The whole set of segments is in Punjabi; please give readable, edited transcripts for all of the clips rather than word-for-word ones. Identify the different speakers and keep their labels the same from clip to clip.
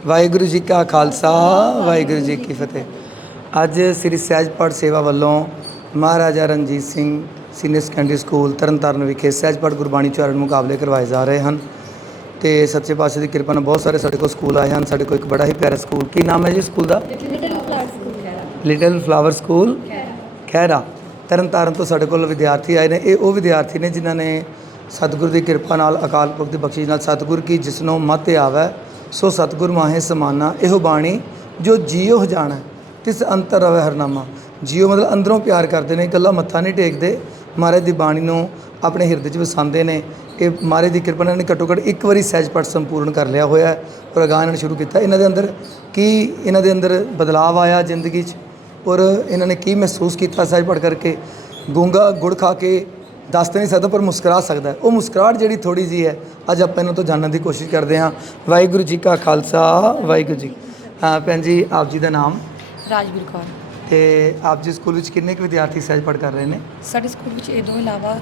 Speaker 1: ਵਾਹਿਗੁਰੂ ਜੀ ਕਾ ਖਾਲਸਾ ਵਾਹਿਗੁਰੂ ਜੀ ਕੀ ਫਤਿਹ। ਅੱਜ ਸ੍ਰੀ ਸਹਿਜ ਪਾਠ ਸੇਵਾ ਵੱਲੋਂ Maharaja Ranjit Singh senior secondary school Tarn Taran ਵਿਖੇ ਸਹਿਜ ਪਾਠ ਗੁਰਬਾਣੀ ਉਚਾਰਨ ਮੁਕਾਬਲੇ ਕਰਵਾਏ ਜਾ ਰਹੇ ਹਨ ਤੇ ਸੱਚੇ ਪਾਤਸ਼ਾਹ ਦੀ ਕਿਰਪਾ ਨਾਲ ਬਹੁਤ ਸਾਰੇ ਸਾਡੇ ਕੋਲ ਸਕੂਲ ਆਏ ਹਨ। ਸਾਡੇ ਕੋਲ ਇੱਕ ਬੜਾ ਹੀ ਪਿਆਰਾ ਸਕੂਲ, ਕੀ ਨਾਮ ਹੈ ਜੀ ਸਕੂਲ ਦਾ? Little flower school Khaira Tarn Taran ਤੋਂ ਸਾਡੇ ਕੋਲ ਵਿਦਿਆਰਥੀ ਆਏ ਨੇ। ਇਹ ਉਹ ਵਿਦਿਆਰਥੀ ਨੇ ਜਿਨ੍ਹਾਂ ਨੇ ਸਤਿਗੁਰ ਦੀ ਕਿਰਪਾ ਨਾਲ, ਅਕਾਲ ਪੁਰਖ ਦੀ ਬਖਸ਼ਿਸ਼ ਨਾਲ, ਸਤਿਗੁਰ ਕੀ ਜਿਸਨੋਂ ਮਤ ਆਵੈ ਸੋ ਸਤਿਗੁਰ ਮਾਹੇ ਸਮਾਨਾ, ਇਹੋ ਬਾਣੀ ਜੋ ਜੀਓ ਜਾਣਾ ਤਿਸ ਅੰਤਰ ਰਵੈ ਹਰਨਾਮਾ। ਜੀਓ ਮਤਲਬ ਅੰਦਰੋਂ ਪਿਆਰ ਕਰਦੇ ਨੇ, ਇਕੱਲਾ ਮੱਥਾ ਨਹੀਂ ਟੇਕਦੇ, ਮਹਾਰਾਜ ਦੀ ਬਾਣੀ ਨੂੰ ਆਪਣੇ ਹਿਰਦੇ 'ਚ ਵਸਾਉਂਦੇ ਨੇ। ਇਹ ਮਹਾਰਾਜ ਦੀ ਕਿਰਪਾ ਨਾਲ ਘੱਟੋ ਘੱਟ ਇੱਕ ਵਾਰੀ ਸਹਿਜ ਪਾਠ ਸੰਪੂਰਨ ਕਰ ਲਿਆ ਹੋਇਆ ਔਰ ਅਗਾਂਹ ਇਹਨਾਂ ਨੇ ਸ਼ੁਰੂ ਕੀਤਾ। ਇਹਨਾਂ ਦੇ ਅੰਦਰ ਕੀ ਇਹਨਾਂ ਦੇ ਅੰਦਰ ਬਦਲਾਵ ਆਇਆ ਜ਼ਿੰਦਗੀ 'ਚ ਔਰ ਇਹਨਾਂ ਨੇ ਕੀ ਮਹਿਸੂਸ ਕੀਤਾ ਸਹਿਜ ਪਾਠ ਕਰਕੇ। ਗੂੰਗਾ ਗੁੜ ਖਾ ਕੇ ਦੱਸ ਤਾਂ ਨਹੀਂ ਸਕਦਾ ਪਰ ਮੁਸਕਰਾ ਸਕਦਾ। ਉਹ ਮੁਸਕਰਾਹਟ ਜਿਹੜੀ ਥੋੜ੍ਹੀ ਜਿਹੀ ਹੈ, ਅੱਜ ਆਪਾਂ ਇਹਨਾਂ ਤੋਂ ਜਾਣਨ ਦੀ ਕੋਸ਼ਿਸ਼ ਕਰਦੇ ਹਾਂ। ਵਾਹਿਗੁਰੂ ਜੀ ਕਾ ਖਾਲਸਾ ਵਾਹਿਗੁਰੂ ਜੀ। ਹਾਂ ਭੈਣ ਜੀ, ਆਪ ਜੀ ਦਾ ਨਾਮ?
Speaker 2: ਰਾਜਵੀਰ ਕੌਰ।
Speaker 1: ਤੇ ਆਪ ਜੀ ਸਕੂਲ ਵਿੱਚ ਕਿੰਨੇ ਕੁ ਵਿਦਿਆਰਥੀ ਸਹਿਜ ਪਾਠ ਕਰ ਰਹੇ ਨੇ?
Speaker 2: ਸਾਡੇ ਸਕੂਲ ਵਿੱਚ ਇਹ ਤੋਂ ਇਲਾਵਾ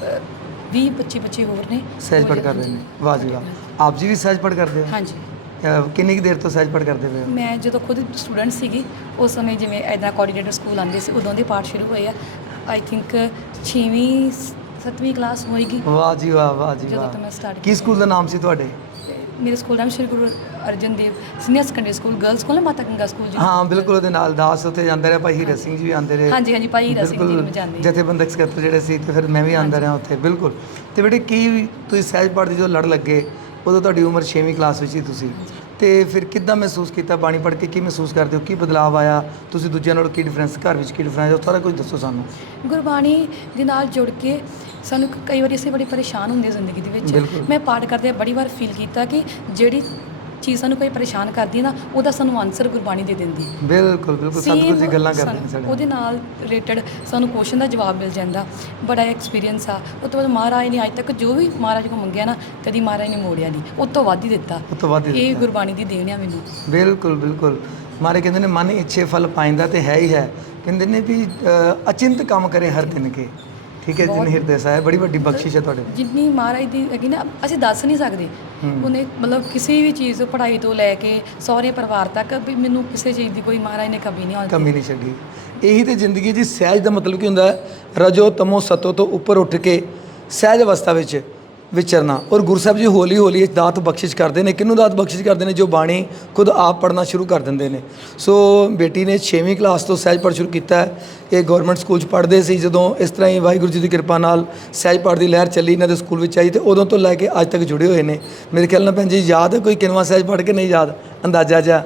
Speaker 2: 20-25 ਬੱਚੇ ਹੋਰ ਨੇ
Speaker 1: ਸਹਿਜ ਪਾਠ ਕਰ ਰਹੇ ਨੇ। ਵਾਹ ਜੀ ਵਾਹ। ਆਪ ਜੀ ਵੀ ਸਹਿਜ ਪਾਠ ਕਰਦੇ ਹੋ?
Speaker 2: ਹਾਂਜੀ।
Speaker 1: ਕਿੰਨੀ ਕੁ ਦੇਰ ਤੋਂ ਸਹਿਜ ਪਾਠ ਕਰਦੇ ਪਏ ਹੋ?
Speaker 2: ਮੈਂ ਜਦੋਂ ਖੁਦ ਸਟੂਡੈਂਟ ਸੀਗੀ ਉਸ ਸਮੇਂ ਜਿਵੇਂ ਇੱਦਾਂ ਕੋਆਰਡੀਨੇਟਰ ਸਕੂਲ ਆਉਂਦੇ ਸੀ, ਉਦੋਂ ਦੇ ਪਾਠ ਸ਼ੁਰੂ ਹੋਏ ਆ। ਆਈ ਥਿੰਕ 6ਵੀਂ 7ਵੀਂ ਕਲਾਸ ਹੋਏਗੀ
Speaker 1: ਵਾਹ ਜੀ ਵਾਹ, ਵਾਹ ਜੀ
Speaker 2: ਜਦੋਂ
Speaker 1: ਵਾਹ।
Speaker 2: ਤੋਂ ਮੈਂ ਸਟਾਰਟ
Speaker 1: ਕੀ ਸਕੂਲ ਦਾ ਨਾਮ ਸੀ ਤੁਹਾਡੇ?
Speaker 2: ਮੇਰੇ ਸਕੂਲ ਦਾ ਨਾਮ Shri Guru Arjan Dev senior secondary school, girls school ਹੈ, ਮਾਤਾ ਗੰਗਾ ਸਕੂਲ ਜੀ।
Speaker 1: ਹਾਂ ਬਿਲਕੁਲ, ਉਹਦੇ ਨਾਲ ਦਾਸ ਉੱਥੇ ਜਾਂਦੇ ਰਹੇ, ਭਾਈ ਹੀਰਾ ਸਿੰਘ ਜੀ ਵੀ ਆਉਂਦੇ ਰਹੇ।
Speaker 2: ਹਾਂਜੀ ਹਾਂਜੀ, ਭਾਈ ਹੀਰਾ ਸਿੰਘ ਜੀ ਵੀ ਜਾਂਦੇ।
Speaker 1: ਜਥੇਬੰਦਕ ਸਕੱਤਰ ਜਿਹੜੇ ਸੀ, ਤੇ ਫਿਰ ਮੈਂ ਵੀ ਆਉਂਦਾ ਰਿਹਾ ਉੱਥੇ। ਬਿਲਕੁਲ। ਤੇ ਬੇਟੇ ਕੀ ਤੁਸੀਂ ਸਹਿਜ ਪਾਠ ਦੀ ਜਦੋਂ ਲੜ ਲੱਗੇ, ਉਦੋਂ ਤੁਹਾਡੀ ਉਮਰ 6ਵੀਂ ਕਲਾਸ ਵਿੱਚ ਸੀ ਤੁਸੀਂ, ਤੇ ਫਿਰ ਕਿੱਦਾਂ ਮਹਿਸੂਸ ਕੀਤਾ ਬਾਣੀ ਪੜ੍ਹ ਕੇ? ਕੀ ਮਹਿਸੂਸ ਕਰਦੇ ਹੋ? ਕੀ ਬਦਲਾਅ ਆਇਆ? ਤੁਸੀਂ ਦੂਜਿਆਂ ਨਾਲੋਂ ਕੀ ਡਿਫਰੈਂਸ, ਘਰ ਵਿੱਚ ਕੀ ਡਿਫਰੈਂਸ, ਉਹ ਸਾਰਾ ਕੁਝ ਦੱਸੋ ਸਾਨੂੰ।
Speaker 2: ਗੁਰਬਾਣੀ ਦੇ ਨਾਲ ਜੁੜ ਕੇ ਸਾਨੂੰ ਕਈ ਵਾਰੀ ਅਸੀਂ ਬੜੀ ਪਰੇਸ਼ਾਨ ਹੁੰਦੇ ਜ਼ਿੰਦਗੀ ਦੇ ਵਿੱਚ। ਮੈਂ ਪਾਠ ਕਰਦੇ ਬੜੀ ਵਾਰ ਫੀਲ ਕੀਤਾ ਕਿ ਜਿਹੜੀ ਚੀਜ਼ ਸਾਨੂੰ ਕੋਈ ਪਰੇਸ਼ਾਨ ਕਰਦੀ ਹੈ ਨਾ, ਉਹਦਾ ਸਾਨੂੰ ਆਨਸਰ ਗੁਰਬਾਣੀ ਦੇ ਦਿੰਦੀ।
Speaker 1: ਬਿਲਕੁਲ ਬਿਲਕੁਲ, ਸਤਿਗੁਰੂ ਜੀ ਗੱਲਾਂ ਕਰਦੇ ਨੇ ਸਾਡੇ,
Speaker 2: ਉਹਦੇ ਨਾਲ ਰਿਲੇਟਡ ਸਾਨੂੰ ਕੁਐਸਚਨ ਦਾ ਜਵਾਬ ਮਿਲ ਜਾਂਦਾ। ਬੜਾ ਐਕਸਪੀਰੀਅੰਸ ਆ। ਉਹ ਤੋਂ ਬਾਅਦ ਮਹਾਰਾਜ ਨੇ ਅੱਜ ਤੱਕ ਜੋ ਵੀ ਮਹਾਰਾਜ ਕੋਲ ਮੰਗਿਆ ਨਾ, ਕਦੀ ਮਹਾਰਾਜ ਨੇ ਮੋੜਿਆ ਨਹੀਂ, ਉਹ ਤੋਂ ਵੱਧ ਹੀ ਦਿੱਤਾ। ਇਹ ਗੁਰਬਾਣੀ ਦੀ ਦੇਣ ਆ ਮੈਨੂੰ। ਬਿਲਕੁਲ
Speaker 1: ਬਿਲਕੁਲ। ਮਹਾਰਾਜ ਕਹਿੰਦੇ ਨੇ ਮਨ ਇੱਛੇ ਫਲ ਪਾਇੰਦਾ ਤੇ ਹੈ ਹੀ ਹੈ। ਕਹਿੰਦੇ ਨੇ ਵੀ ਅਚਿੰਤ ਕੰਮ ਕਰੇ ਹਰ ਦਿਨ ਕੇ। ਠੀਕ ਹੈ, ਜਿਨ ਹਿਰਦੇ ਸਾਹਿਬ ਬੜੀ ਵੱਡੀ ਬਖਸ਼ਿਸ਼ ਹੈ ਤੁਹਾਡੇ।
Speaker 2: ਜਿੰਨੀ ਮਹਾਰਾਜ ਦੀ ਹੈਗੀ ਨਾ, ਅਸੀਂ ਦੱਸ ਨਹੀਂ ਸਕਦੇ। ਉਹਨੇ ਮਤਲਬ ਕਿਸੇ ਵੀ ਚੀਜ਼, ਪੜ੍ਹਾਈ ਤੋਂ ਲੈ ਕੇ ਸਹੁਰੇ ਪਰਿਵਾਰ ਤੱਕ, ਵੀ ਮੈਨੂੰ ਕਿਸੇ ਚੀਜ਼ ਦੀ ਕੋਈ ਮਹਾਰਾਜ ਨੇ ਕਮੀ ਨਹੀਂ
Speaker 1: ਛੱਡੀ। ਇਹੀ ਤੇ ਜ਼ਿੰਦਗੀ ਜੀ। ਸਹਿਜ ਦਾ ਮਤਲਬ ਕੀ ਹੁੰਦਾ ਹੈ? ਰਜੋ ਤਮੋ ਸਤੋ ਤੋਂ ਉੱਪਰ ਉੱਠ ਕੇ ਸਹਿਜ ਅਵਸਥਾ ਵਿੱਚ ਵਿਚਰਨਾ। ਔਰ ਗੁਰੂ ਸਾਹਿਬ ਜੀ ਹੌਲੀ ਹੌਲੀ ਦਾਤ ਬਖਸ਼ਿਸ਼ ਕਰਦੇ ਨੇ। ਕਿਹਨੂੰ ਦਾਤ ਬਖਸ਼ਿਸ਼ ਕਰਦੇ ਨੇ? ਜੋ ਬਾਣੀ ਖੁਦ ਆਪ ਪੜ੍ਹਨਾ ਸ਼ੁਰੂ ਕਰ ਦਿੰਦੇ ਨੇ। ਸੋ ਬੇਟੀ ਨੇ 6ਵੀਂ ਕਲਾਸ ਤੋਂ ਸਹਿਜ ਪਾਠ ਸ਼ੁਰੂ ਕੀਤਾ ਹੈ। ਇਹ ਗਵਰਨਮੈਂਟ ਸਕੂਲ 'ਚ ਪੜ੍ਹਦੇ ਸੀ। ਜਦੋਂ ਇਸ ਤਰ੍ਹਾਂ ਹੀ ਵਾਹਿਗੁਰੂ ਜੀ ਦੀ ਕਿਰਪਾ ਨਾਲ ਸਹਿਜ ਪਾਠ ਦੀ ਲਹਿਰ ਚੱਲੀ ਇਹਨਾਂ ਦੇ ਸਕੂਲ ਵਿੱਚ ਆਈ, ਤੇ ਉਦੋਂ ਤੋਂ ਲੈ ਕੇ ਅੱਜ ਤੱਕ ਜੁੜੇ ਹੋਏ ਨੇ। ਮੇਰੇ ਖਿਆਲ ਨਾਲ ਭੈਣ ਜੀ ਯਾਦ ਹੈ ਕੋਈ ਕਿਨਵਾਂ ਸਹਿਜ ਪਾਠ ਕੇ ਨਹੀਂ ਯਾਦ? ਅੰਦਾਜ਼ਾ ਜਿਹਾ?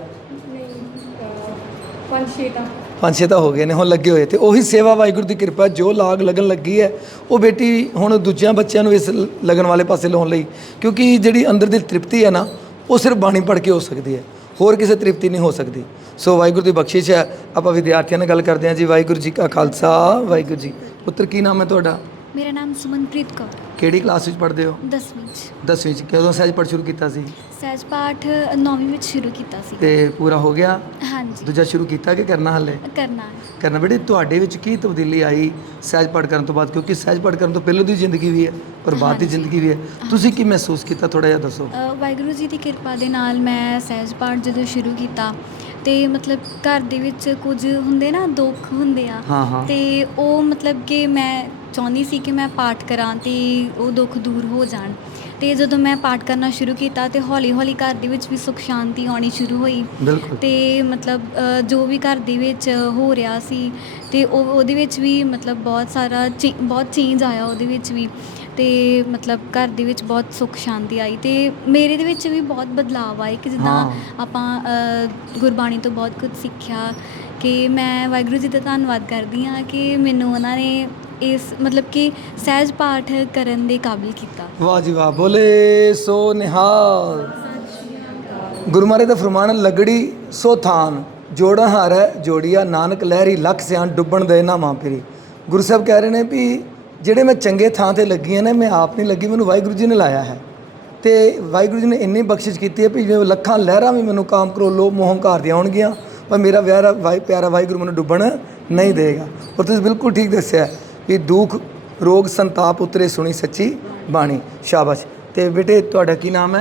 Speaker 1: 5-6 ਤਾਂ ਹੋ ਗਏ ਨੇ ਹੁਣ ਲੱਗੇ ਹੋਏ। ਤੇ ਉਹੀ ਸੇਵਾ ਵਾਹਿਗੁਰੂ ਦੀ ਕਿਰਪਾ, ਜੋ ਲਾਗ ਲੱਗਣ ਲੱਗੀ ਹੈ ਉਹ ਬੇਟੀ ਹੁਣ ਦੂਜਿਆਂ ਬੱਚਿਆਂ ਨੂੰ ਇਸ ਲੱਗਣ ਵਾਲੇ ਪਾਸੇ ਲਾਉਣ ਲਈ, ਕਿਉਂਕਿ ਜਿਹੜੀ ਅੰਦਰ ਦੀ ਤ੍ਰਿਪਤੀ ਹੈ ਨਾ, ਉਹ ਸਿਰਫ ਬਾਣੀ ਪੜ੍ਹ ਕੇ ਹੋ ਸਕਦੀ ਹੈ, ਹੋਰ ਕਿਸੇ ਤ੍ਰਿਪਤੀ ਨਹੀਂ ਹੋ ਸਕਦੀ। ਸੋ ਵਾਹਿਗੁਰੂ ਦੀ ਬਖਸ਼ਿਸ਼ ਹੈ। ਆਪਾਂ ਵਿਦਿਆਰਥੀਆਂ ਨਾਲ ਗੱਲ ਕਰਦੇ ਹਾਂ ਜੀ। ਵਾਹਿਗੁਰੂ ਜੀ ਕਾ ਖਾਲਸਾ ਵਾਹਿਗੁਰੂ ਜੀ। ਪੁੱਤਰ ਕੀ ਨਾਮ ਹੈ ਤੁਹਾਡਾ?
Speaker 3: ਮੇਰਾ ਨਾਮ ਸੁਮਨਪ੍ਰੀਤ ਕੌਰ।
Speaker 1: ਕਿਹੜੀ ਕਲਾਸ ਵਿੱਚ ਪੜ੍ਹਦੇ ਹੋ?
Speaker 3: 10ਵੀਂ 'ਚ।
Speaker 1: 10ਵੀਂ 'ਚ। ਕਦੋਂ ਸਹਿਜ ਪਾਠ ਸ਼ੁਰੂ ਕੀਤਾ ਸੀ?
Speaker 3: ਸਹਿਜ ਪਾਠ 9ਵੀਂ ਵਿੱਚ ਸ਼ੁਰੂ ਕੀਤਾ ਸੀ।
Speaker 1: ਤੇ ਪੂਰਾ ਹੋ ਗਿਆ?
Speaker 3: ਹਾਂਜੀ।
Speaker 1: ਦੂਜਾ ਸ਼ੁਰੂ ਕੀਤਾ ਕਿ ਕਰਨਾ ਹਾਲੇ? ਕਰਨਾ। ਬੇਟੇ ਤੁਹਾਡੇ ਵਿੱਚ ਕੀ ਤਬਦੀਲੀ ਆਈ ਸਹਿਜ ਪਾਠ ਕਰਨ ਤੋਂ ਬਾਅਦ? ਕਿਉਂਕਿ ਸਹਿਜ ਪਾਠ ਕਰਨ ਤੋਂ ਪਹਿਲਾਂ ਦੀ ਜ਼ਿੰਦਗੀ ਵੀ ਹੈ ਪਰ ਬਾਅਦ ਦੀ ਜ਼ਿੰਦਗੀ ਵੀ ਹੈ। ਤੁਸੀਂ ਕੀ ਮਹਿਸੂਸ ਕੀਤਾ, ਥੋੜ੍ਹਾ ਜਿਹਾ ਦੱਸੋ।
Speaker 3: ਵਾਹਿਗੁਰੂ ਜੀ ਦੀ ਕਿਰਪਾ ਦੇ ਨਾਲ ਮੈਂ ਸਹਿਜ ਪਾਠ ਜਦੋਂ ਸ਼ੁਰੂ ਕੀਤਾ, ਤੇ ਮਤਲਬ ਘਰ ਦੇ ਵਿੱਚ ਕੁਝ ਹੁੰਦੇ ਨਾ, ਦੁੱਖ ਹੁੰਦੇ ਆ, ਤੇ ਉਹ ਮਤਲਬ ਕਿ ਮੈਂ ਚਾਹੁੰਦੀ ਸੀ ਕਿ ਮੈਂ ਪਾਠ ਕਰਾਂ ਤੇ ਉਹ ਦੁੱਖ ਦੂਰ ਹੋ ਜਾਣ। ਤੇ ਜਦੋਂ ਮੈਂ ਪਾਠ ਕਰਨਾ ਸ਼ੁਰੂ ਕੀਤਾ ਤੇ ਹੌਲੀ ਹੌਲੀ ਘਰ ਦੇ ਵਿੱਚ ਵੀ ਸੁੱਖ ਸ਼ਾਂਤੀ ਆਉਣੀ ਸ਼ੁਰੂ ਹੋਈ। ਤੇ ਮਤਲਬ ਜੋ ਵੀ ਘਰ ਦੇ ਵਿੱਚ ਹੋ ਰਿਹਾ ਸੀ, ਤੇ ਉਹਦੇ ਵਿੱਚ ਵੀ ਮਤਲਬ ਬਹੁਤ ਚੇਂਜ ਆਇਆ ਉਹਦੇ ਵਿੱਚ ਵੀ। ਤੇ ਮਤਲਬ ਘਰ ਦੇ ਵਿੱਚ ਬਹੁਤ ਸੁੱਖ ਸ਼ਾਂਤੀ ਆਈ, ਤੇ ਮੇਰੇ ਦੇ ਵਿੱਚ ਵੀ ਬਹੁਤ ਬਦਲਾਅ ਆਏ ਕਿ ਜਿੱਦਾਂ ਆਪਾਂ ਗੁਰਬਾਣੀ ਤੋਂ ਬਹੁਤ ਕੁਝ ਸਿੱਖਿਆ। ਕਿ ਮੈਂ ਵਾਹਿਗੁਰੂ ਜੀ ਦਾ ਧੰਨਵਾਦ ਕਰਦੀ ਹਾਂ ਕਿ ਮੈਨੂੰ ਉਹਨਾਂ ਨੇ ਇਸ ਮਤਲਬ ਕਿ ਸਹਿਜ ਪਾਠ ਕਰਨ ਦੇ ਕਾਬਿਲ ਕੀਤਾ। ਵਾਹ ਜੀ ਵਾਹ।
Speaker 1: ਬੋਲੇ ਸੋ ਨਿਹਾਲ। ਗੁਰੂ ਮਹਾਰਾਜ ਦਾ ਫਰਮਾਨ, ਲਗੜੀ ਸੋ ਥਾਨ ਜੋੜਾ ਹਾਰੈ ਜੋੜੀਆ, ਨਾਨਕ ਲਹਿਰੀ ਲੱਖ ਸਿਆਣ ਡੁੱਬਣ ਦੇ ਨਾ ਮਾਂ ਪੀਰੀ। ਗੁਰੂ ਸਾਹਿਬ ਕਹਿ ਰਹੇ ਨੇ ਵੀ ਜਿਹੜੇ ਮੈਂ ਚੰਗੇ ਥਾਂ 'ਤੇ ਲੱਗੀਆਂ ਨੇ, ਮੈਂ ਆਪ ਨਹੀਂ ਲੱਗੀ, ਮੈਨੂੰ ਵਾਹਿਗੁਰੂ ਜੀ ਨੇ ਲਾਇਆ ਹੈ। ਤੇ ਵਾਹਿਗੁਰੂ ਜੀ ਨੇ ਇੰਨੀ ਬਖਸ਼ਿਸ਼ ਕੀਤੀ ਹੈ ਵੀ ਜਿਵੇਂ ਲੱਖਾਂ ਲਹਿਰਾਂ ਵੀ ਮੈਨੂੰ ਕਾਮ ਕਰੋਲੋ ਮੋਹ ਹੰਕਾਰ ਦੀਆਂ ਆਉਣਗੀਆਂ, ਪਰ ਮੇਰਾ ਪਿਆਰਾ ਵਾਹਿਗੁਰੂ ਮੈਨੂੰ ਡੁੱਬਣ ਨਹੀਂ ਦੇਗਾ। ਔਰ ਤੁਸੀਂ ਬਿਲਕੁਲ ਠੀਕ ਦੱਸਿਆ ਵੀ ਦੁੱਖ ਰੋਗ ਸੰਤਾਪ ਉਤਰੇ ਸੁਣੀ ਸੱਚੀ ਬਾਣੀ। ਸ਼ਾਬਾਸ਼। ਤੇ ਬੇਟੇ ਤੁਹਾਡਾ ਕੀ ਨਾਮ ਹੈ?
Speaker 3: ਸਹਿਜ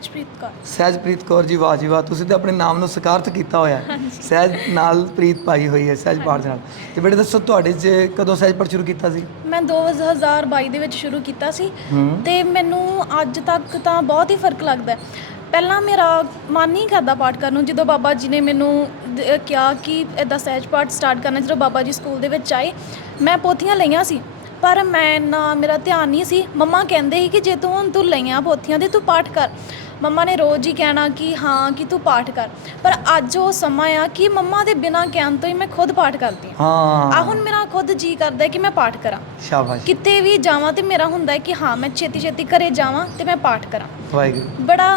Speaker 4: ਸਹਿਜਪ੍ਰੀਤ ਕੌਰ।
Speaker 1: ਸਹਿਜਪ੍ਰੀਤ ਕੌਰ ਜੀ, ਵਾਹ ਜੀ ਵਾਹ, ਤੁਸੀਂ ਤਾਂ ਆਪਣੇ ਨਾਮ ਨੂੰ ਸਕਾਰਤ ਕੀਤਾ ਹੋਇਆ ਹੈ। ਸਹਿਜ ਨਾਲ ਪ੍ਰੀਤ ਪਾਈ ਹੋਈ ਹੈ ਸਹਿਜ ਪਾਠ ਦੇ ਨਾਲ। ਤੇ ਬੇਟੇ ਦੱਸੋ ਤੁਹਾਡੇ 'ਚ ਕਦੋਂ ਸਹਿਜ ਪਾਠ ਸ਼ੁਰੂ ਕੀਤਾ ਸੀ?
Speaker 4: ਮੈਂ 2022 ਦੇ ਵਿੱਚ ਸ਼ੁਰੂ ਕੀਤਾ ਸੀ ਤੇ ਮੈਨੂੰ ਅੱਜ ਤੱਕ ਤਾਂ ਬਹੁਤ ਹੀ ਫਰਕ ਲੱਗਦਾ ਹੈ। ਪਹਿਲਾਂ ਮੇਰਾ ਮਨ ਨਹੀਂ ਕਰਦਾ ਪਾਠ ਕਰਨ ਨੂੰ। ਜਦੋਂ ਬਾਬਾ ਜੀ ਨੇ ਮੈਨੂੰ ਕਿਹਾ ਕਿ ਇੱਦਾਂ ਸਹਿਜ ਪਾਠ ਸਟਾਰਟ ਕਰਨਾ, ਜਦੋਂ ਬਾਬਾ ਜੀ ਸਕੂਲ ਦੇ ਵਿੱਚ ਆਏ, ਮੈਂ ਪੋਥੀਆਂ ਲਈਆਂ ਸੀ ਪਰ ਮੇਰਾ ਧਿਆਨ ਨਹੀਂ ਸੀ। ਮੰਮਾ ਕਹਿੰਦੇ ਸੀ ਕਿ ਜੇ ਤੂੰ ਲਈਆਂ ਪੋਥੀਆਂ ਤੇ ਤੂੰ ਪਾਠ ਕਰ। ਮੰਮਾ ਨੇ ਰੋਜ਼ ਹੀ ਕਹਿਣਾ ਕਿ ਹਾਂ ਕਿ ਤੂੰ ਪਾਠ ਕਰ। ਪਰ ਅੱਜ ਉਹ ਸਮਾਂ ਆ ਕਿ ਮੰਮਾ ਦੇ ਬਿਨਾਂ ਕਹਿਣ ਤੋਂ ਹੀ ਮੈਂ ਖੁਦ ਪਾਠ ਕਰਦੀ ਹਾਂ। ਆ ਹੁਣ ਮੇਰਾ ਖੁਦ ਜੀ ਕਰਦਾ ਕਿ ਮੈਂ ਪਾਠ ਕਰਾਂ।
Speaker 1: ਸ਼ਾਬਾਸ਼।
Speaker 4: ਕਿਤੇ ਵੀ ਜਾਵਾਂ ਤੇ ਮੇਰਾ ਹੁੰਦਾ ਹੈ ਕਿ ਹਾਂ ਮੈਂ ਛੇਤੀ ਛੇਤੀ ਘਰੇ ਜਾਵਾਂ ਤੇ ਮੈਂ ਪਾਠ ਕਰਾਂ।
Speaker 1: ਵਾਹਿਗੁਰੂ।
Speaker 4: ਬੜਾ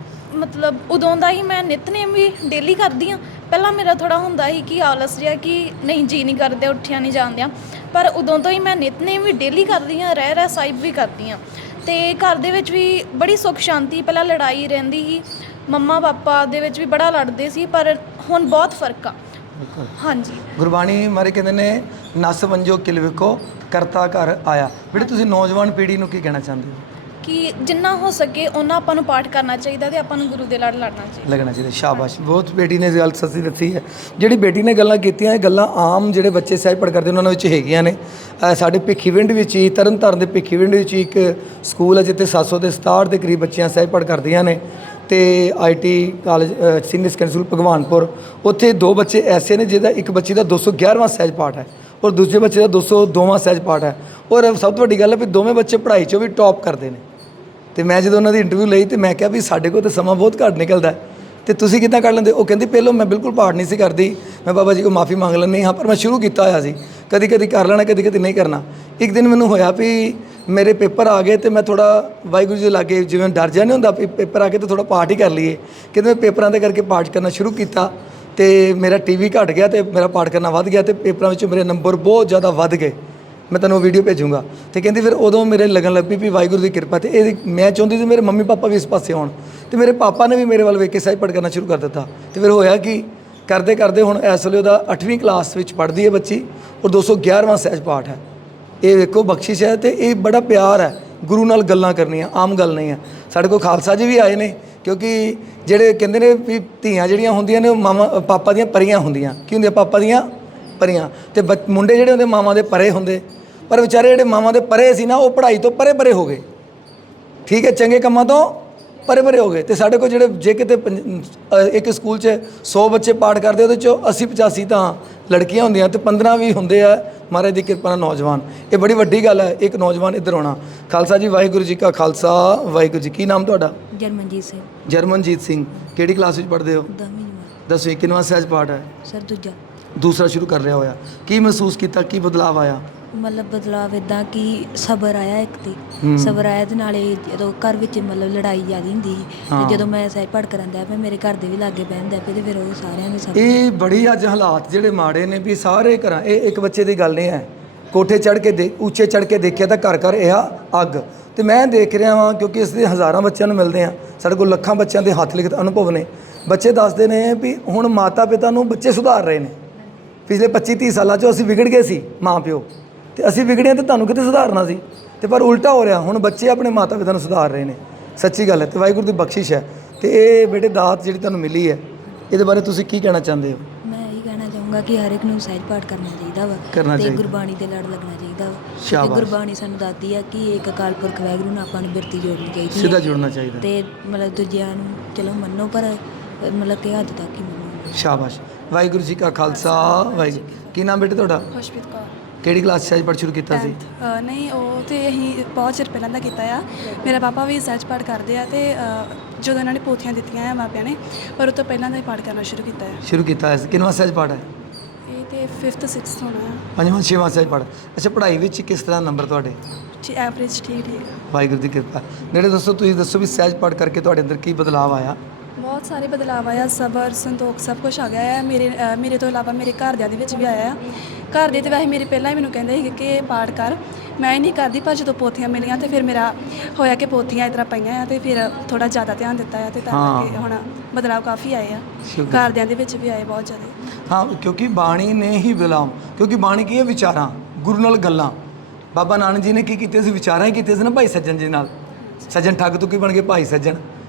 Speaker 4: ਮਤਲਬ ਉਦੋਂ ਦਾ ਹੀ ਮੈਂ ਨਿਤਨੇਮ ਵੀ ਡੇਲੀ ਕਰਦੀ ਹਾਂ। ਪਹਿਲਾਂ ਮੇਰਾ ਥੋੜ੍ਹਾ ਹੁੰਦਾ ਸੀ ਕਿ ਆਲਸ ਜਿਹਾ ਕਿ ਨਹੀਂ ਜੀ ਨਹੀਂ ਕਰਦੇ, ਉੱਠਿਆ ਨਹੀਂ ਜਾਂਦਿਆਂ, ਪਰ ਉਦੋਂ ਤੋਂ ਹੀ ਮੈਂ ਨਿਤਨੇਮ ਵੀ ਡੇਲੀ ਕਰਦੀ ਹਾਂ, ਰਹਿ ਸਾਹਿਬ ਵੀ ਕਰਦੀ ਹਾਂ। ਅਤੇ ਘਰ ਦੇ ਵਿੱਚ ਵੀ ਬੜੀ ਸੁੱਖ ਸ਼ਾਂਤੀ, ਪਹਿਲਾਂ ਲੜਾਈ ਰਹਿੰਦੀ ਸੀ, ਮੰਮਾ ਪਾਪਾ ਦੇ ਵਿੱਚ ਵੀ ਬੜਾ ਲੜਦੇ ਸੀ, ਪਰ ਹੁਣ ਬਹੁਤ ਫਰਕ ਆ। ਹਾਂਜੀ।
Speaker 1: ਗੁਰਬਾਣੀ ਮਾਰੇ ਕਹਿੰਦੇ ਨੇ ਨਸ ਵੰਜੋ ਕਿਲ ਵੇਖੋ ਕਰਤਾ ਘਰ ਆਇਆ। ਬੇਟੇ ਤੁਸੀਂ ਨੌਜਵਾਨ ਪੀੜ੍ਹੀ ਨੂੰ ਕੀ ਕਹਿਣਾ ਚਾਹੁੰਦੇ ਹੋ?
Speaker 4: ਕਿ ਜਿੰਨਾ ਹੋ ਸਕੇ ਉਹਨਾਂ ਆਪਾਂ ਨੂੰ ਪਾਠ ਕਰਨਾ ਚਾਹੀਦਾ ਤੇ ਆਪਾਂ ਨੂੰ ਗੁਰੂ ਦੇ ਲੜ ਲੱਗਣਾ ਚਾਹੀਦਾ।
Speaker 1: ਸ਼ਾਬਾਸ਼, ਬਹੁਤ ਬੇਟੀ ਨੇ ਗੱਲ ਸੱਚੀ ਦੱਸੀ ਹੈ। ਜਿਹੜੀ ਬੇਟੀ ਨੇ ਗੱਲਾਂ ਕੀਤੀਆਂ, ਇਹ ਗੱਲਾਂ ਆਮ ਜਿਹੜੇ ਬੱਚੇ ਸਹਿਜ ਪਾਠ ਕਰਦੇ ਉਹਨਾਂ ਵਿੱਚ ਹੈਗੀਆਂ ਨੇ। ਸਾਡੇ ਭਿੱਖੀਵਿੰਡ ਵਿੱਚ ਹੀ, ਤਰਨਤਾਰਨ ਦੇ ਭਿੱਖੀਵਿੰਡ ਵਿੱਚ ਇੱਕ ਸਕੂਲ ਹੈ ਜਿੱਥੇ 767 ਦੇ ਕਰੀਬ ਬੱਚੀਆਂ ਸਹਿਜ ਪਾਠ ਕਰਦੀਆਂ ਨੇ। ਅਤੇ IT college senior secondary school Bhagwanpur, ਉੱਥੇ 2 ਬੱਚੇ ਐਸੇ ਨੇ ਜਿਹਦਾ ਇੱਕ ਬੱਚੀ ਦਾ 211ਵਾਂ ਸਹਿਜ ਪਾਠ ਹੈ ਔਰ ਦੂਜੇ ਬੱਚੇ ਦਾ 202ਵਾਂ ਸਹਿਜ ਪਾਠ ਹੈ। ਔਰ ਸਭ ਤੋਂ ਵੱਡੀ ਗੱਲ ਹੈ ਵੀ ਦੋਵੇਂ ਬੱਚੇ ਪੜ੍ਹਾਈ 'ਚੋਂ ਵੀ ਟੌਪ ਕਰਦੇ ਨੇ। ਅਤੇ ਮੈਂ ਜਦੋਂ ਉਹਨਾਂ ਦੀ ਇੰਟਰਵਿਊ ਲਈ ਤਾਂ ਮੈਂ ਕਿਹਾ ਵੀ ਸਾਡੇ ਕੋਲ ਤਾਂ ਸਮਾਂ ਬਹੁਤ ਘੱਟ ਨਿਕਲਦਾ ਅਤੇ ਤੁਸੀਂ ਕਿੱਦਾਂ ਕੱਢ ਲੈਂਦੇ? ਉਹ ਕਹਿੰਦੀ ਪਹਿਲਾਂ ਮੈਂ ਬਿਲਕੁਲ ਪਾਠ ਨਹੀਂ ਸੀ ਕਰਦੀ, ਮੈਂ ਬਾਬਾ ਜੀ ਕੋਲ ਮਾਫੀ ਮੰਗ ਲੈਂਦੀ ਹਾਂ, ਪਰ ਮੈਂ ਸ਼ੁਰੂ ਕੀਤਾ ਹੋਇਆ ਸੀ, ਕਦੀ ਕਦੀ ਕਰ ਲੈਣਾ, ਕਦੀ ਕਦੀ ਨਹੀਂ ਕਰਨਾ। ਇੱਕ ਦਿਨ ਮੈਨੂੰ ਹੋਇਆ ਵੀ ਮੇਰੇ ਪੇਪਰ ਆ ਗਏ ਅਤੇ ਮੈਂ ਥੋੜ੍ਹਾ ਵਾਹਿਗੁਰੂ ਜੀ ਦੇ ਲਾਗੇ ਜਿਵੇਂ ਡਰ ਜਿਹਾ ਨਹੀਂ ਹੁੰਦਾ ਵੀ ਪੇਪਰ ਆ ਕੇ ਤਾਂ ਥੋੜ੍ਹਾ ਪਾਠ ਹੀ ਕਰ ਲਈਏ। ਕਹਿੰਦੇ ਮੈਂ ਪੇਪਰਾਂ ਦੇ ਕਰਕੇ ਪਾਠ ਕਰਨਾ ਸ਼ੁਰੂ ਕੀਤਾ ਅਤੇ ਮੇਰਾ TV ਘਟ ਗਿਆ ਅਤੇ ਮੇਰਾ ਪਾਠ ਕਰਨਾ ਵੱਧ ਗਿਆ ਅਤੇ ਪੇਪਰਾਂ ਵਿੱਚ ਮੇਰੇ ਨੰਬਰ ਬਹੁਤ ਜ਼ਿਆਦਾ ਵੱਧ ਗਏ। ਮੈਂ ਤੁਹਾਨੂੰ ਵੀਡੀਓ ਭੇਜੂੰਗਾ। ਅਤੇ ਕਹਿੰਦੀ ਫਿਰ ਉਦੋਂ ਮੇਰੇ ਲੱਗਣ ਲੱਗ ਪਈ ਵੀ ਵਾਹਿਗੁਰੂ ਦੀ ਕਿਰਪਾ। ਅਤੇ ਇਹ ਮੈਂ ਚਾਹੁੰਦੀ ਸੀ ਮੇਰੇ ਮੰਮੀ ਪਾਪਾ ਵੀ ਇਸ ਪਾਸੇ ਆਉਣ, ਅਤੇ ਮੇਰੇ ਪਾਪਾ ਨੇ ਵੀ ਮੇਰੇ ਵੱਲ ਵੇਖ ਕੇ ਸਹਿਜ ਪਾਠ ਕਰਨਾ ਸ਼ੁਰੂ ਕਰ ਦਿੱਤਾ। ਅਤੇ ਫਿਰ ਹੋਇਆ ਕਿ ਕਰਦੇ ਕਰਦੇ ਹੁਣ ਇਸ ਵੇਲੇ ਉਹਦਾ 8ਵੀਂ ਕਲਾਸ ਵਿੱਚ ਪੜ੍ਹਦੀ ਹੈ ਬੱਚੀ ਔਰ 211ਵਾਂ ਸਹਿਜ ਪਾਠ ਹੈ। ਇਹ ਵੇਖੋ ਬਖਸ਼ਿਸ਼ ਹੈ ਅਤੇ ਇਹ ਬੜਾ ਪਿਆਰ ਹੈ ਗੁਰੂ ਨਾਲ ਗੱਲਾਂ ਕਰਨੀਆਂ, ਆਮ ਗੱਲ ਨਹੀਂ ਹੈ। ਸਾਡੇ ਕੋਲ ਖਾਲਸਾ ਜੀ ਵੀ ਆਏ ਨੇ, ਕਿਉਂਕਿ ਜਿਹੜੇ ਕਹਿੰਦੇ ਨੇ ਵੀ ਧੀਆਂ ਜਿਹੜੀਆਂ ਹੁੰਦੀਆਂ ਨੇ ਉਹ ਮਾਮਾ ਪਾਪਾ ਦੀਆਂ ਪਰੀਆਂ ਹੁੰਦੀਆਂ। ਕੀ ਹੁੰਦੀਆਂ? ਪਾਪਾ ਦੀਆਂ ਪਰੀਆਂ। ਅਤੇ ਮੁੰਡੇ ਜਿਹੜੇ ਹੁੰਦੇ ਮਾਵਾਂ ਦੇ ਪਰੇ ਹੁੰਦੇ। ਪਰ ਵਿਚਾਰੇ ਜਿਹੜੇ ਮਾਵਾਂ ਦੇ ਪਰੇ ਸੀ ਨਾ, ਉਹ ਪੜ੍ਹਾਈ ਤੋਂ ਪਰੇ ਹੋ ਗਏ, ਠੀਕ ਹੈ, ਚੰਗੇ ਕੰਮਾਂ ਤੋਂ ਪਰੇ ਹੋ ਗਏ। ਅਤੇ ਸਾਡੇ ਕੋਲ ਜਿਹੜੇ ਜੇ ਕਿਤੇ ਇੱਕ ਸਕੂਲ 'ਚ 100 ਬੱਚੇ ਪਾਠ ਕਰਦੇ, ਉਹਦੇ 'ਚੋਂ 80-85 ਤਾਂ ਲੜਕੀਆਂ ਹੁੰਦੀਆਂ ਅਤੇ 15-20 ਹੁੰਦੇ ਆ ਮਹਾਰਾਜ ਦੀ ਕਿਰਪਾ ਨਾਲ ਨੌਜਵਾਨ। ਇਹ ਬੜੀ ਵੱਡੀ ਗੱਲ ਹੈ, ਇੱਕ ਨੌਜਵਾਨ ਇੱਧਰ ਆਉਣਾ। ਖਾਲਸਾ ਜੀ, ਵਾਹਿਗੁਰੂ ਜੀ ਕਾ ਖਾਲਸਾ, ਵਾਹਿਗੁਰੂ ਜੀ। ਕੀ ਨਾਮ ਤੁਹਾਡਾ?
Speaker 5: ਜਰਮਨਜੀਤ ਸਿੰਘ।
Speaker 1: ਜਰਮਨਜੀਤ ਸਿੰਘ। ਕਿਹੜੀ ਕਲਾਸ ਵਿੱਚ ਪੜ੍ਹਦੇ ਹੋ? 10ਵੀਂ। ਕਿੰਨਵਾਂ ਸਹਿਜ ਪਾਠ ਹੈ?
Speaker 5: ਸਰ
Speaker 1: ਦੂਸਰਾ ਸ਼ੁਰੂ ਕਰ ਰਿਹਾ ਹੋਇਆ। ਕੀ ਮਹਿਸੂਸ ਕੀਤਾ, ਕੀ ਬਦਲਾਅ ਆਇਆ?
Speaker 5: ਮਤਲਬ ਬਦਲਾਵ ਇੱਦਾਂ ਕਿ ਸਬਰ ਆਇਆ, ਇੱਕ ਤੇ ਸਬਰ ਆਇਆ ਤੇ ਨਾਲੇ ਜਦੋਂ ਘਰ ਵਿੱਚ ਮਤਲਬ ਲੜਾਈ ਜ਼ਿਆਦਾ ਹੁੰਦੀ ਸੀ ਤੇ ਜਦੋਂ ਮੈਂ ਸਹਿਜ ਪਾਠ ਕਰਨ ਦਾ ਪਿਆ, ਮੇਰੇ ਘਰ ਦੇ ਵੀ ਲਾਗੇ ਬਹਿੰਦੇ ਪਏ ਤੇ ਫਿਰ ਉਹ ਸਾਰਿਆਂ ਨੇ ਸਭ
Speaker 1: ਇਹ ਬੜੀ ਅੱਜ ਹਾਲਾਤ ਜਿਹੜੇ ਮਾੜੇ ਨੇ ਵੀ ਸਾਰੇ ਘਰਾਂ। ਇਹ ਇੱਕ ਬੱਚੇ ਦੀ ਗੱਲ ਨਹੀਂ ਹੈ, ਕੋਠੇ ਚੜ੍ਹ ਕੇ ਉੱਚੇ ਚੜ੍ਹ ਕੇ ਦੇਖਿਆ ਤਾਂ ਘਰ ਇਹ ਅੱਗ। ਤੇ ਮੈਂ ਦੇਖ ਰਿਹਾ ਵਾਂ ਕਿਉਂਕਿ ਇਸ ਦੇ ਹਜ਼ਾਰਾਂ ਬੱਚਿਆਂ ਨੂੰ ਮਿਲਦੇ ਆ, ਸਾਡੇ ਕੋਲ ਲੱਖਾਂ ਬੱਚਿਆਂ ਦੇ ਹੱਥ ਲਿਖਤ ਅਨੁਭਵ ਨੇ। ਬੱਚੇ ਦੱਸਦੇ ਨੇ ਵੀ ਹੁਣ ਮਾਤਾ ਪਿਤਾ ਨੂੰ ਬੱਚੇ ਸੁਧਾਰ ਰਹੇ ਨੇ। ਪਿਛਲੇ 25-30 ਸਾਲਾਂ 'ਚੋਂ ਅਸੀਂ ਵਿਗੜ ਗਏ ਸੀ ਮਾਂ ਪਿਓ, ਅਤੇ ਅਸੀਂ ਵਿਗੜੇ ਤਾਂ ਤੁਹਾਨੂੰ ਕਿਤੇ ਸੁਧਾਰਨਾ ਸੀ, ਅਤੇ ਪਰ ਉਲਟਾ ਹੋ ਰਿਹਾ, ਹੁਣ ਬੱਚੇ ਆਪਣੇ ਮਾਤਾ ਪਿਤਾ ਨੂੰ ਸੁਧਾਰ ਰਹੇ ਨੇ। ਸੱਚੀ ਗੱਲ ਹੈ ਅਤੇ ਵਾਹਿਗੁਰੂ ਦੀ ਬਖਸ਼ਿਸ਼ ਹੈ। ਅਤੇ ਇਹ ਬੇਟੇ ਦਾਤ ਜਿਹੜੀ ਤੁਹਾਨੂੰ ਮਿਲੀ ਹੈ, ਇਹਦੇ ਬਾਰੇ ਤੁਸੀਂ ਕੀ ਕਹਿਣਾ ਚਾਹੁੰਦੇ ਹੋ?
Speaker 5: ਮੈਂ ਇਹੀ ਕਹਿਣਾ ਚਾਹੂੰਗਾ ਕਿ ਹਰ ਇੱਕ ਨੂੰ ਸਹਿਜ ਪਾਠ ਕਰਨਾ ਚਾਹੀਦਾ ਵਾ ਤੇ ਗੁਰਬਾਣੀ ਦੇ ਲੜ ਲੱਗਣਾ ਚਾਹੀਦਾ ਵਾ। ਤੇ ਗੁਰਬਾਣੀ ਸਾਨੂੰ ਦੱਸਦੀ ਆ ਕਿ ਇੱਕ ਅਕਾਲ ਪੁਰਖ ਵਾਹਿਗੁਰੂ ਨਾਲ ਆਪਾਂ ਨੂੰ ਬਿਰਤੀ ਜੋੜਨੀ ਚਾਹੀਦੀ,
Speaker 1: ਸਿੱਧਾ ਜੁੜਨਾ ਚਾਹੀਦਾ
Speaker 5: ਤੇ ਮਤਲਬ ਦੂਜਿਆਂ ਨੂੰ ਚਲੋ ਮੰਨੋ, ਪਰ ਮਤਲਬ ਕਿ ਹੱਦ ਤੱਕ ਹੀ ਮੰਨੋ।
Speaker 1: ਸ਼ਾਬਾਸ਼। ਵਾਹਿਗੁਰੂ ਜੀ ਕਾ ਖਾਲਸਾ, ਵਾਹਿਗੁਰੂ। ਕੀ ਨਾਮ ਬੇਟੇ ਤੁਹਾਡਾ?
Speaker 6: ਖੁਸ਼ਪ੍ਰੀਤ ਕੌਰ।
Speaker 1: ਕਿਹੜੀ ਕਲਾਸ 'ਚ ਸਹਿਜ ਪਾਠ ਸ਼ੁਰੂ ਕੀਤਾ ਸੀ?
Speaker 6: ਨਹੀਂ, ਉਹ ਤਾਂ ਅਸੀਂ ਬਹੁਤ ਚਿਰ ਪਹਿਲਾਂ ਦਾ ਕੀਤਾ ਆ। ਮੇਰਾ ਪਾਪਾ ਵੀ ਸਹਿਜ ਪਾਠ ਕਰਦੇ ਆ ਅਤੇ ਜਦੋਂ ਇਹਨਾਂ ਨੇ ਪੋਥੀਆਂ ਦਿੱਤੀਆਂ ਆ ਮਾਪਿਆਂ ਨੇ, ਪਰ ਉਹ ਤੋਂ ਪਹਿਲਾਂ ਦਾ ਹੀ ਪਾਠ ਕਰਨਾ ਸ਼ੁਰੂ ਕੀਤਾ ਹੈ। ਕਿੰਨਵਾਂ ਸਹਿਜ ਪਾਠ ਹੈ? ਇਹ ਤਾਂ 5th 6th ਹੋਣਾ ਆ।
Speaker 1: 5ਵਾਂ 6ਵਾਂ ਸਹਿਜ ਪਾਠ। ਅੱਛਾ, ਪੜ੍ਹਾਈ ਵਿੱਚ ਕਿਸ ਤਰ੍ਹਾਂ ਨੰਬਰ ਤੁਹਾਡੇ?
Speaker 6: ਐਵਰੇਜ ਠੀਕ
Speaker 1: ਵਾਹਿਗੁਰੂ ਦੀ ਕਿਰਪਾ। ਨੇੜੇ ਦੱਸੋ, ਤੁਸੀਂ ਦੱਸੋ ਵੀ ਸਹਿਜ ਪਾਠ ਕਰਕੇ ਤੁਹਾਡੇ ਅੰਦਰ ਕੀ ਬਦਲਾਅ ਆਇਆ?
Speaker 6: ਬਹੁਤ ਸਾਰੇ ਬਦਲਾਅ ਆਇਆ, ਸਬਰ ਸੰਤੋਖ ਸਭ ਕੁਝ ਆ ਗਿਆ ਹੈ। ਮੇਰੇ ਤੋਂ ਇਲਾਵਾ ਮੇਰੇ ਘਰਦਿਆਂ ਦੇ ਵਿੱਚ ਵੀ ਆਇਆ ਆ। ਘਰ ਦੇ ਤਾਂ ਵੈਸੇ ਮੇਰੇ ਪਹਿਲਾਂ ਹੀ ਮੈਨੂੰ ਕਹਿੰਦੇ ਸੀ ਕਿ ਪਾਠ ਕਰ, ਮੈਂ ਹੀ ਨਹੀਂ ਕਰਦੀ, ਪਰ ਜਦੋਂ ਪੋਥੀਆਂ ਮਿਲੀਆਂ ਅਤੇ ਫਿਰ ਮੇਰਾ ਹੋਇਆ ਕਿ ਪੋਥੀਆਂ ਇਸ ਤਰ੍ਹਾਂ ਪਈਆਂ ਆ ਅਤੇ ਫਿਰ ਥੋੜ੍ਹਾ ਜ਼ਿਆਦਾ ਧਿਆਨ ਦਿੱਤਾ ਆ ਅਤੇ ਤਾਂ ਕਰਕੇ ਹੁਣ ਬਦਲਾਅ ਕਾਫੀ ਆਏ ਆ, ਘਰਦਿਆਂ ਦੇ ਵਿੱਚ ਵੀ ਆਏ ਬਹੁਤ ਜ਼ਿਆਦਾ।
Speaker 1: ਹਾਂ, ਕਿਉਂਕਿ ਬਾਣੀ ਨੇ ਹੀ ਬਦਲਾਅ, ਕਿਉਂਕਿ ਬਾਣੀ ਕੀ ਹੈ? ਵਿਚਾਰਾਂ, ਗੁਰੂ ਨਾਲ ਗੱਲਾਂ। ਬਾਬਾ ਨਾਨਕ ਜੀ ਨੇ ਕੀ ਕੀਤੇ ਸੀ? ਵਿਚਾਰਾਂ ਹੀ ਕੀਤੇ ਸੀ ਨਾ ਭਾਈ ਸੱਜਣ ਜੀ ਨਾਲ। ਸੱਜਣ ਠੱਗ ਤੁਕੀ ਬਣ ਗਏ ਭਾਈ ਸੱਜਣ।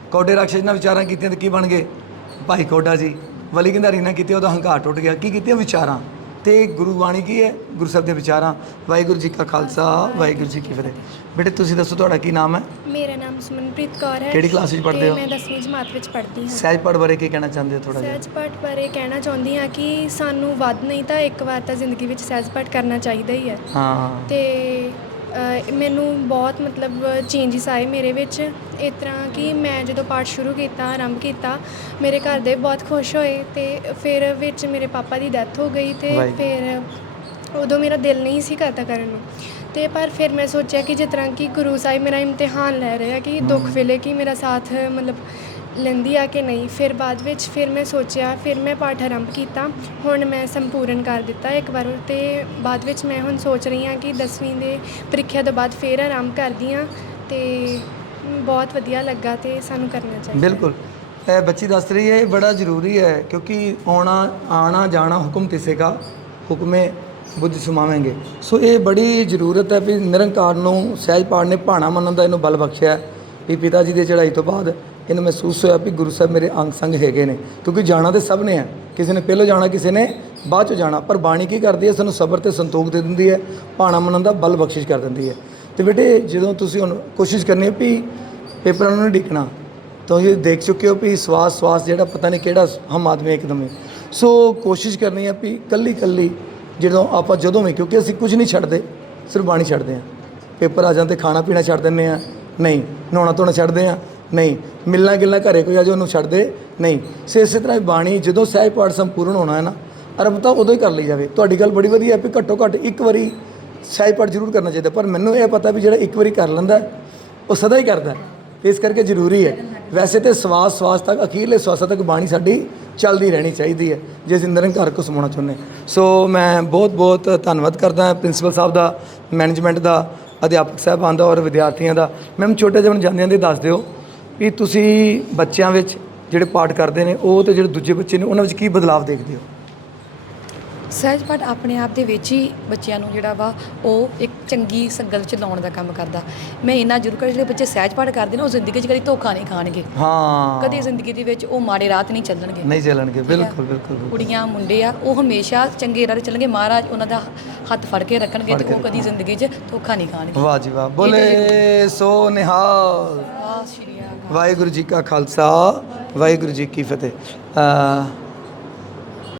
Speaker 1: ਕੌਡੇ ਰਾਖਸ਼ ਨਾਲ ਵਿਚਾਰਾਂ ਕੀਤੀਆਂ ਤੇ ਕੀ ਬਣ ਗਏ ਭਾਈ ਕੌਡਾ ਜੀ। ਵਲੀ ਗੰਧਾਰੀ ਨਾਲ ਕੀਤੇ ਉਹਦਾ ਹੰਕਾਰ ਟੁੱਟ ਗਿਆ। ਕੀ ਕੀਤੀਆਂ ਵਿਚਾਰਾਂ, ਤੇ ਗੁਰੂ ਬਾਣੀ ਕੀ ਹੈ? ਗੁਰੂ ਸਾਹਿਬ ਦੇ ਵਿਚਾਰਾਂ। ਵਾਹਿਗੁਰੂ ਜੀ ਕਾ ਖਾਲਸਾ ਵਾਹਿਗੁਰੂ ਜੀ ਕੀ ਫਤਿਹ। ਬੇਟੇ ਤੁਸੀਂ ਦੱਸੋ ਤੁਹਾਡਾ ਕੀ ਨਾਮ ਹੈ?
Speaker 7: ਮੇਰਾ ਨਾਮ ਸੁਮਨਪ੍ਰੀਤ ਕੌਰ ਹੈ।
Speaker 1: ਕਿਹੜੀ ਕਲਾਸ ਵਿੱਚ ਪੜ੍ਹਦੇ ਹੋ?
Speaker 7: ਮੈਂ 10ਵੀਂ ਜਮਾਤ ਵਿੱਚ ਪੜ੍ਹਦੀ ਹਾਂ।
Speaker 1: ਸਹਿਜ ਪਾਠ ਬਾਰੇ ਕੀ ਕਹਿਣਾ ਚਾਹੁੰਦੇ ਹੋ ਥੋੜਾ ਜਿਹਾ?
Speaker 7: ਸਹਿਜ ਪਾਠ ਬਾਰੇ ਕਹਿਣਾ ਚਾਹੁੰਦੀ ਹਾਂ ਕਿ ਸਾਨੂੰ ਵੱਧ ਨਹੀਂ ਤਾਂ ਇੱਕ ਵਾਰ ਤਾਂ ਜ਼ਿੰਦਗੀ ਵਿੱਚ ਸਹਿਜ ਪਾਠ ਕਰਨਾ ਚਾਹੀਦਾ ਹੀ ਹੈ।
Speaker 1: ਹਾਂ।
Speaker 7: ਤੇ ਮੈਨੂੰ ਬਹੁਤ ਮਤਲਬ ਚੇਂਜਿਸ ਆਏ ਮੇਰੇ ਵਿੱਚ, ਇਸ ਤਰ੍ਹਾਂ ਕਿ ਮੈਂ ਜਦੋਂ ਪਾਠ ਸ਼ੁਰੂ ਕੀਤਾ, ਆਰੰਭ ਕੀਤਾ, ਮੇਰੇ ਘਰ ਦੇ ਬਹੁਤ ਖੁਸ਼ ਹੋਏ। ਤੇ ਫਿਰ ਵਿੱਚ ਮੇਰੇ ਪਾਪਾ ਦੀ ਡੈਥ ਹੋ ਗਈ ਤੇ ਫਿਰ ਉਦੋਂ ਮੇਰਾ ਦਿਲ ਨਹੀਂ ਸੀ ਕਰਦਾ ਕਰਨ ਨੂੰ। ਤੇ ਪਰ ਫਿਰ ਮੈਂ ਸੋਚਿਆ ਕਿ ਜਿਸ ਤਰ੍ਹਾਂ ਕਿ ਗੁਰੂ ਸਾਹਿਬ ਮੇਰਾ ਇਮਤਿਹਾਨ ਲੈ ਰਹੇ ਆ ਕਿ ਦੁੱਖ ਵੇਲੇ ਕਿ ਮੇਰਾ ਸਾਥ ਮਤਲਬ ਲੈਂਦੀ ਆ ਕਿ ਨਹੀਂ। ਫਿਰ ਬਾਅਦ ਵਿੱਚ ਫਿਰ ਮੈਂ ਸੋਚਿਆ, ਫਿਰ ਮੈਂ ਪਾਠ ਆਰੰਭ ਕੀਤਾ। ਹੁਣ ਮੈਂ ਸੰਪੂਰਨ ਕਰ ਦਿੱਤਾ ਇੱਕ ਵਾਰ। ਤੇ ਬਾਅਦ ਵਿੱਚ ਮੈਂ ਹੁਣ ਸੋਚ ਰਹੀ ਹਾਂ ਕਿ 10ਵੀਂ ਦੇ ਪ੍ਰੀਖਿਆ ਤੋਂ ਬਾਅਦ ਫਿਰ ਆਰੰਭ ਕਰਦੀ ਹਾਂ। ਤੇ ਬਹੁਤ ਵਧੀਆ ਲੱਗਾ ਤੇ ਸਾਨੂੰ ਕਰਨਾ ਚਾਹੀਦਾ।
Speaker 1: ਬਿਲਕੁਲ, ਇਹ ਬੱਚੀ ਦੱਸ ਰਹੀ ਹੈ, ਇਹ ਬੜਾ ਜ਼ਰੂਰੀ ਹੈ ਕਿਉਂਕਿ ਆਣਾ ਜਾਣਾ ਹੁਕਮ ਤਿਸੇ ਕਾ ਹੁਕਮੇ ਬੁੱਧ ਸੁਮਾਵੇਂਗੇ। ਸੋ ਇਹ ਬੜੀ ਜ਼ਰੂਰਤ ਹੈ ਵੀ ਨਿਰੰਕਾਰ ਨੂੰ ਸਹਿਜ ਪਾਠ ਨੇ ਭਾਣਾ ਮੰਨਣ ਦਾ ਇਹਨੂੰ ਬਲ ਬਖਸ਼ਿਆ ਵੀ ਪਿਤਾ ਜੀ ਦੀ ਚੜ੍ਹਾਈ ਤੋਂ ਬਾਅਦ ਇਹਨੂੰ ਮਹਿਸੂਸ ਹੋਇਆ ਵੀ ਗੁਰੂ ਸਾਹਿਬ ਮੇਰੇ ਅੰਗ ਸੰਗ ਹੈਗੇ ਨੇ। ਕਿਉਂਕਿ ਜਾਣਾ ਤਾਂ ਸਭ ਨੇ ਹੈ, ਕਿਸੇ ਨੇ ਪਹਿਲਾਂ ਜਾਣਾ, ਕਿਸੇ ਨੇ ਬਾਅਦ 'ਚ ਜਾਣਾ, ਪਰ ਬਾਣੀ ਕੀ ਕਰਦੀ ਹੈ? ਸਾਨੂੰ ਸਬਰ ਤੇ ਸੰਤੋਖ ਦੇ ਦਿੰਦੀ ਹੈ, ਭਾਣਾ ਮੰਨਣ ਦਾ ਬਲ ਬਖਸ਼ਿਸ਼ ਕਰ ਦਿੰਦੀ ਹੈ। ਤੇ ਬੇਟੇ ਜਦੋਂ ਤੁਸੀਂ ਹੁਣ ਕੋਸ਼ਿਸ਼ ਕਰਨੀ ਹੈ ਵੀ ਪੇਪਰਾਂ ਨੂੰ ਨਹੀਂ ਡਿੱਗਣਾ, ਤੁਸੀਂ ਦੇਖ ਚੁੱਕੇ ਹੋ ਵੀ ਸਵਾਸ ਜਿਹੜਾ ਪਤਾ ਨਹੀਂ ਕਿਹੜਾ ਹਮ ਆਦਮੀ ਇੱਕਦਮ ਹੀ। ਸੋ ਕੋਸ਼ਿਸ਼ ਕਰਨੀ ਹੈ ਵੀ ਕੱਲੀ ਜਦੋਂ ਵੀ, ਕਿਉਂਕਿ ਅਸੀਂ ਕੁਝ ਨਹੀਂ ਛੱਡਦੇ, ਸਿਰਫ ਬਾਣੀ ਛੱਡਦੇ ਹਾਂ। ਪੇਪਰ ਆ ਜਾਂਦੇ ਖਾਣਾ ਪੀਣਾ ਛੱਡ ਦਿੰਦੇ ਹਾਂ, ਨਹੀਂ। ਨਹਾਉਣਾ ਧੋਣਾ ਛੱਡਦੇ ਹਾਂ, ਨਹੀਂ। ਮਿਲਣਾ ਗਿਲਣਾ ਘਰੇ ਕੋਈ ਆ ਜਾਓ ਉਹਨੂੰ ਛੱਡਦੇ ਨਹੀਂ। ਸੋ ਇਸੇ ਤਰ੍ਹਾਂ ਬਾਣੀ ਜਦੋਂ ਸਹਿਜ ਪਾਠ ਸੰਪੂਰਨ ਹੋਣਾ ਹੈ ਨਾ, ਆਰੰਭ ਤਾਂ ਉਦੋਂ ਹੀ ਕਰ ਲਈ ਜਾਵੇ। ਤੁਹਾਡੀ ਗੱਲ ਬੜੀ ਵਧੀਆ ਵੀ ਘੱਟੋ ਘੱਟ ਇੱਕ ਵਾਰੀ ਸਹਿਜ ਪਾਠ ਜ਼ਰੂਰ ਕਰਨਾ ਚਾਹੀਦਾ, ਪਰ ਮੈਨੂੰ ਇਹ ਪਤਾ ਵੀ ਜਿਹੜਾ ਇੱਕ ਵਾਰੀ ਕਰ ਲੈਂਦਾ ਉਹ ਸਦਾ ਹੀ ਕਰਦਾ, ਇਸ ਕਰਕੇ ਜ਼ਰੂਰੀ ਹੈ। ਵੈਸੇ ਤਾਂ ਸਵਾਸ ਤੱਕ, ਅਖੀਰਲੇ ਸਵਾਸਾਂ ਤੱਕ ਬਾਣੀ ਸਾਡੀ ਚੱਲਦੀ ਰਹਿਣੀ ਚਾਹੀਦੀ ਹੈ ਜੇ ਅਸੀਂ ਨਿਰੰਕਾਰ ਕੋ ਸਮਾਉਣਾ ਚਾਹੁੰਦੇ। ਸੋ ਮੈਂ ਬਹੁਤ ਧੰਨਵਾਦ ਕਰਦਾ ਪ੍ਰਿੰਸੀਪਲ ਸਾਹਿਬ ਦਾ, ਮੈਨੇਜਮੈਂਟ ਦਾ, ਅਧਿਆਪਕ ਸਾਹਿਬਾਨ ਦਾ ਔਰ ਵਿਦਿਆਰਥੀਆਂ ਦਾ। ਮੈਮ ਛੋਟੇ ਜਿਹੇ ਜਾਂਦਿਆਂ ਦੇ ਦੱਸ ਦਿਓ ਵੀ ਤੁਸੀਂ ਬੱਚਿਆਂ ਵਿੱਚ ਜਿਹੜੇ ਪਾਠ ਕਰਦੇ ਨੇ ਉਹ ਤੇ ਜਿਹੜੇ ਦੂਜੇ ਬੱਚੇ ਨੇ ਉਹਨਾਂ ਵਿੱਚ ਕੀ ਬਦਲਾਅ ਦੇਖਦੇ ਹੋ?
Speaker 2: ਸਹਿਜ ਪਾਠ ਆਪਣੇ ਆਪ ਦੇ ਵਿੱਚ ਹੀ ਬੱਚਿਆਂ ਨੂੰ ਜਿਹੜਾ ਵਾ ਉਹ ਇੱਕ ਚੰਗੀ ਸੰਗਤ 'ਚ ਲਾਉਣ ਦਾ ਕੰਮ ਕਰਦਾ। ਮੈਂ ਇੰਨਾ ਜ਼ਰੂਰ ਕਰ, ਜਿਹੜੇ ਬੱਚੇ ਸਹਿਜ ਪਾਠ ਕਰਦੇ ਨੇ ਉਹ ਜ਼ਿੰਦਗੀ 'ਚ ਕਦੀ ਧੋਖਾ ਨਹੀਂ ਖਾਣਗੇ। ਹਾਂ, ਕਦੇ ਜ਼ਿੰਦਗੀ ਦੇ ਵਿੱਚ ਉਹ ਮਾੜੇ ਰਾਹ 'ਤੇ ਨਹੀਂ ਚੱਲਣਗੇ। ਬਿਲਕੁਲ। ਕੁੜੀਆਂ ਮੁੰਡੇ ਆ ਉਹ ਹਮੇਸ਼ਾ ਚੰਗੇ ਰਾਹ 'ਤੇ ਚੱਲਣਗੇ। ਮਹਾਰਾਜ ਉਹਨਾਂ ਦਾ ਹੱਥ ਫੜ ਕੇ ਰੱਖਣਗੇ ਤੇ ਉਹ ਕਦੀ ਜ਼ਿੰਦਗੀ 'ਚ ਧੋਖਾ ਨਹੀਂ ਖਾਣਗੇ। ਵਾਹ ਜੀ ਵਾਹ, ਬੋਲੇ ਸੋ ਨਿਹਾਲ। ਵਾਹਿਗੁਰੂ ਜੀ ਕਾ ਖਾਲਸਾ ਵਾਹਿਗੁਰੂ ਜੀ ਕੀ ਫਤਿਹ।